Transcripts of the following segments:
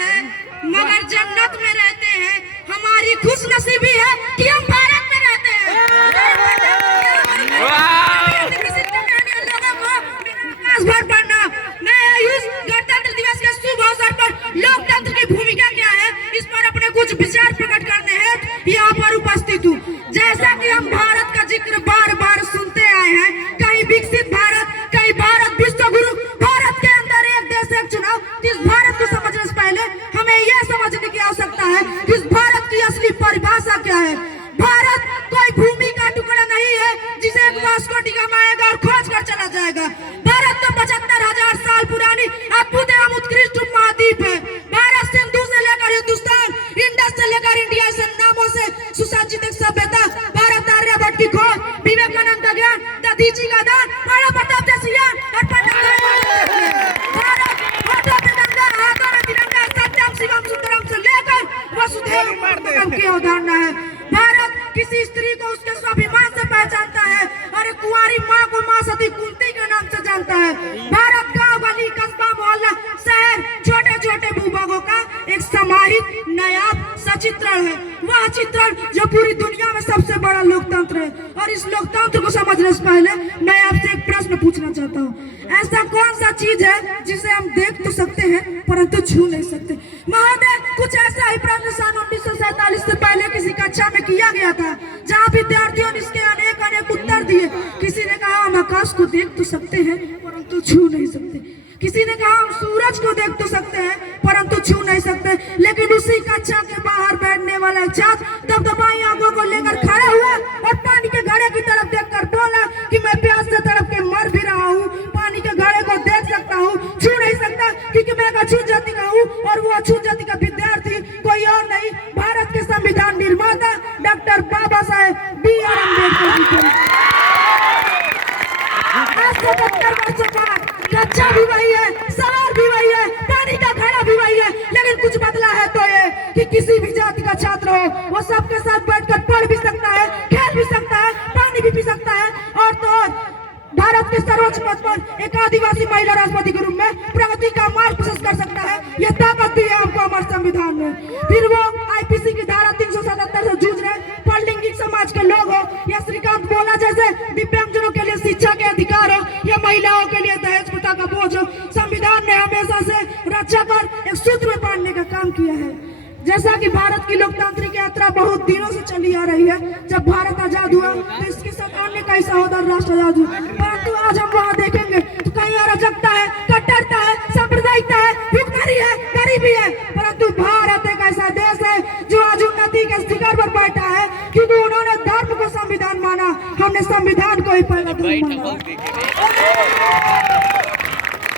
है मगर जन्नत में रहते हैं। हमारी खुश नसीबी है कि हम भारत में रहते हैं। गणतंत्र दिवस के शुभ अवसर पर लोकतंत्र की भूमिका क्या है, इस पर अपने कुछ विचार प्रकट करने हेतु यहाँ पर उपस्थित हूँ। जैसा कि हम भारत का जिक्र बार बार सुनते आए हैं, कहीं विकसित भारत, कहीं भारत विश्व गुरु, भारत के अंदर एक देश एक चुनाव। इस भारत को समझने से पहले हमें यह समझने की आवश्यकता है कि इस भारत की असली परिभाषा क्या है। भारत कोई भूमि का टुकड़ा नहीं है जिसे एक वास्को डी गामा आएगा और खोज कर चला जाएगा। भारत तो 75,000 साल पुरानी अद्भुत एवं उत्कृष्ट महाद्वीप है। भारत सिंधु से लेकर हिंदुस्तान, इंडस से लेकर इंडिया, से नामों से सुसज्जित एक सभ्यता। भारत आर्यभट्ट की खोज, विवेकानंद का ज्ञान, दधीची का दान, बड़ा प्रताप जैसी यान और पंडित भारत हाथों में गंगा, हाथों में तिरंगा, सत्यम शिवम सुंदरम से लेकर वसुधैव कुटुंबकम की अवधारणा है। भारत किसी स्त्री को उसके स्वाभिमान से पहचानता है और एक कुंवारी माँ को माँ सती कुंती के नाम से जानता है। भारत गांव गली कस्बा मोहल्ला शहर छोटे छोटे भूभागों का एक समाहित नायाब सचित्रण है। वह चित्रण जो पूरी दुनिया में सबसे बड़ा लोकतंत्र है। और इस लोकतंत्र को समझने से पहले मैं आपसे एक प्रश्न पूछना चाहता हूँ, ऐसा कौन सा चीज है जिसे हम देख तो सकते हैं परंतु छू नहीं सकते? महोदय, कुछ ऐसा ही प्रश्न सन 1947 से पहले किसी कक्षा में किया गया था, जहाँ विद्यार्थियों ने इसके अनेक अनेक उत्तर दिए। किसी ने कहा हम आकाश को देख तो सकते हैं परंतु छू नहीं सकते। किसी ने कहा हम सूरज को देख तो सकते हैं परंतु छू नहीं सकते। लेकिन उसी कक्षा के बाहर बैठने वाला छात्र दबदबाई आंखों को लेकर खड़ा हुआ और पानी के घड़े की तरफ देखकर बोला कि मैं प्यास से तड़प के मर भी रहा हूँ, पानी के घड़े को देख सकता हूँ, छू नहीं सकता, क्योंकि मैं एक अछूत जाति का हूँ। और वो अछूत जाति का विद्यार्थी कोई और नहीं, भारत के संविधान निर्माता डॉक्टर बाबा साहेब B.R. अम्बेडकर। आज 77 वर्षों बाद कक्षा भी वही है, सवाल भी वही है, पानी का घड़ा भी वही है, लेकिन कुछ बदला है तो ये कि किसी भी जाति का छात्र हो वो सबके साथ बैठकर पढ़ भी सकता है, खेल भी सकता है, पानी भी पी सकता है। और तो और भारत के सर्वोच्च पद पर एक आदिवासी महिला राष्ट्रपति के रूप में प्रगति का मार्ग प्रशस्त कर सकता है। यह ताकत दी है हमको हमारे संविधान में। फिर वो IPC की धारा 377 से जूझ रहे परलिंगिक समाज के लोग हो, या श्रीकांत बोला जैसे दिव्यांगजनों के लिए शिक्षा के अधिकार हो, या महिलाओं के लिए दहेज प्रथा का बोझ हो, संविधान ने हमेशा से रक्षा कर एक सूत्र में बांधने का काम किया है। जैसा कि भारत की लोकतांत्रिक यात्रा बहुत दिनों से चली आ रही है। जब भारत आजाद हुआ तो इसके साथ अन्य कई सहोदर राष्ट्र आजाद हुए, परंतु आज हम वहाँ देखेंगे तो कहीं अराजकता है, कट्टरता है, सांप्रदायिकता है, भुखमरी है, गरीबी है। परंतु भारत एक ऐसा देश है जो आज उन्नति के शिखर पर बैठा है, क्योंकि उन्होंने धर्म को संविधान माना, हमने संविधान को ही पहला धर्म माना।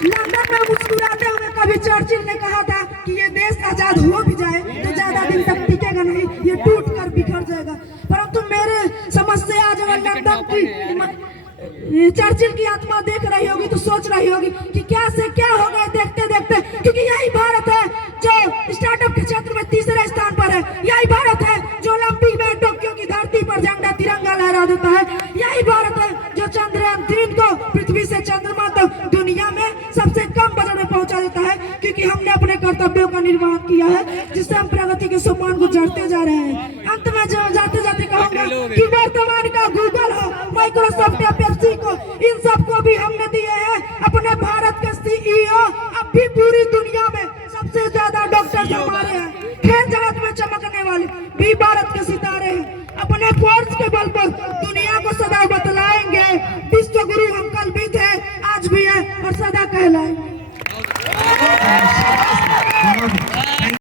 लंदन में मुस्कुराते हुए कभी चर्चिल ने कहा था कि ये देश आजाद हो भी जाए तो ज्यादा दिन तक टिकेगा नहीं, ये टूट कर बिखर जाएगा। परंतु मेरे समझ से आज अगर लंदन की चर्चिल की आत्मा देख रही होगी तो सोच रही होगी कि क्या से क्या हो गया देखते देखते, क्योंकि यही भारत है जो स्टार्टअप के क्षेत्र में तीसरे स्थान पर है। यही भारत है जो ओलंपिक में टोक्यो की धरती पर झंडा तिरंगा लहरा देता है। यही भारत है जो चंद्रयान 3 को पृथ्वी से चंद्रमा तक दुनिया में सबसे कम बजट में पहुंचा देता है, क्योंकि हमने अपने कर्तव्यों का निर्वहन किया है, जिससे हम प्रगति के सोपान को चढ़ते जा रहे हैं। अंत में जाते जाते कहूंगा कि वर्तमान का गूगल हो, माइक्रोसॉफ्ट या पेप्सी को, इन सबको भी हमने दिए हैं अपने भारत के CEO। अब भी पूरी दुनिया में सबसे ज्यादा डॉक्टर हमारे हैं। खेल जगत में चमकने वाले भी भारत के सितारे हैं। अपने फोर्स के बल पर दुनिया को सदा बतलाएंगे, विश्व गुरु हम कल भी थे, आज भी है और सदा कहलाएंगे।